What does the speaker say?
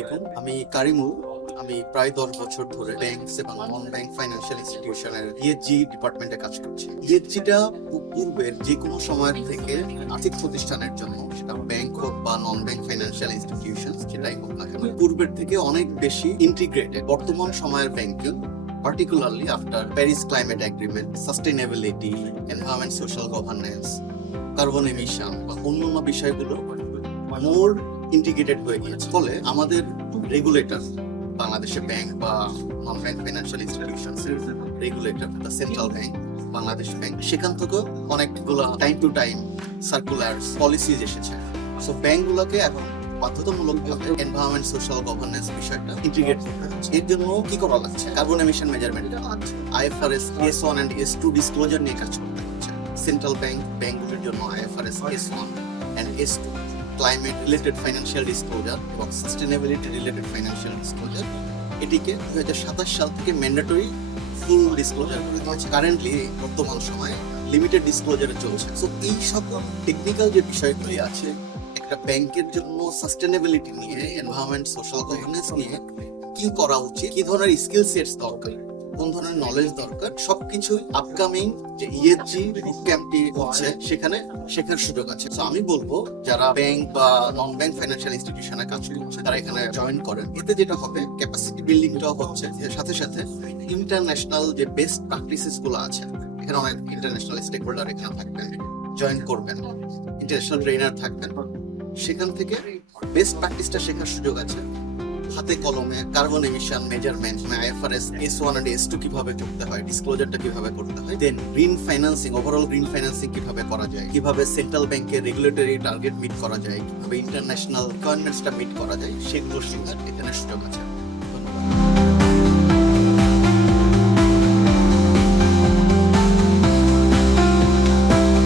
আলাইকুম, আমি কারিমুল। আমি প্রায় 10 বছর ধরে ব্যাংকস এবং নন ব্যাংক ফাইন্যান্সিয়াল ইনস্টিটিউশনের ইএসজি ডিপার্টমেন্টে কাজ করছি। ইএসজিটা পূর্বের যে কোনো সময়ের থেকে আর্থিক প্রতিষ্ঠানের জন্য, সেটা ব্যাংক হোক বা নন ব্যাংক ফাইন্যান্সিয়াল ইনস্টিটিউশন, যেটাই হোক না কেন, পূর্বের থেকে অনেক বেশি ইন্টিগ্রেটেড। বর্তমান সময়ের banking, particularly after Paris Climate Agreement, sustainability, environment, social governance, carbon emission বা অন্যান্য বিষয়গুলো মোর ইন্টিগ্রেটেড হয়ে গিয়েছে। ফলে আমাদের রেগুলেটর, বাংলাদেশের ব্যাংক বা নন bank financial institutions regulator, the central bank, Bangladesh bank, সেখান থেকে অনেকগুলো time to time circular policies এসেছে। সো ব্যাংকগুলোকে এখন বাধ্যতামূলকভাবে এনভায়রনমেন্ট, সোশ্যাল গভর্নেন্স বিষয়টা ইন্টিগ্রেট করতে হচ্ছে। এর জন্য কি করা লাগছে? Carbon emission measurement, IFRS S1 and S2 disclosure নিয়ে কাজ করতে হচ্ছে। সেন্ট্রাল ব্যাংকগুলোর জন্য IFRS S1 and S2 climate related financial disclosure এবং সাস্টেনেবিলিটি রিলেটেড ফাইন্যান্সিয়াল ডিসক্লোজার, এটিকে 2027 সাল থেকে ম্যান্ডেটরি ফুল ডিসক্লোজার করে দিয়েছে। কারেন্টলি বর্তমান সময়ে লিমিটেড ডিসক্লোজারে চলছে। সো এই সকল টেকনিক্যাল যে বিষয়গুলি আছে একটা ব্যাংকের জন্য, সাস্টেনেবিলিটি নিয়ে, এনভায়রনমেন্ট, সোশ্যাল গভর্নেন্স নিয়ে কি করা উচিত, কি ধরনের স্কিল সেটস দরকার, কোন ধরনের নলেজ দরকার, সবকিছুই আপকামিং যে ইএসজি বুট ক্যাম্পটি হচ্ছে সেখানে শেখার সুযোগ আছে। তো আমি বলবো যারা ব্যাংক বা নন ব্যাংক ফাইন্যান্সিয়াল ইনস্টিটিউশনে কাজ করছে তারা এখানে জয়েন করেন। এতে যেটা হবে, ক্যাপাসিটি বিল্ডিংটাও হচ্ছে, এর সাথে সাথে ইন্টারন্যাশনাল যে বেস্ট প্র্যাকটিসেস গুলো আছে, এখানে অনেক ইন্টারন্যাশনাল স্টেক হোল্ডার এখানে থাকবেন, জয়েন করবেন, ইন্টারন্যাশনাল ট্রেনার থাকবেন। সেখান থেকে বেস্ট প্র্যাকটিসটা শেখার সুযোগ আছে। হাতে কলমে carbon emission measurement, IFRS S1 and S2 কিভাবে করতে হয়, ডিসক্লোজারটা কিভাবে করতে হয়, then green financing, overall green financing কিভাবে করা যায়, কিভাবে সেন্ট্রাল ব্যাংকের রেগুলেটরি টার্গেট মিট করা যায়, কিভাবে ইন্টারন্যাশনাল রিকোয়ারমেন্টসটা মিট করা যায়, সেগুলো শেখার এখানে সুযোগ আছে।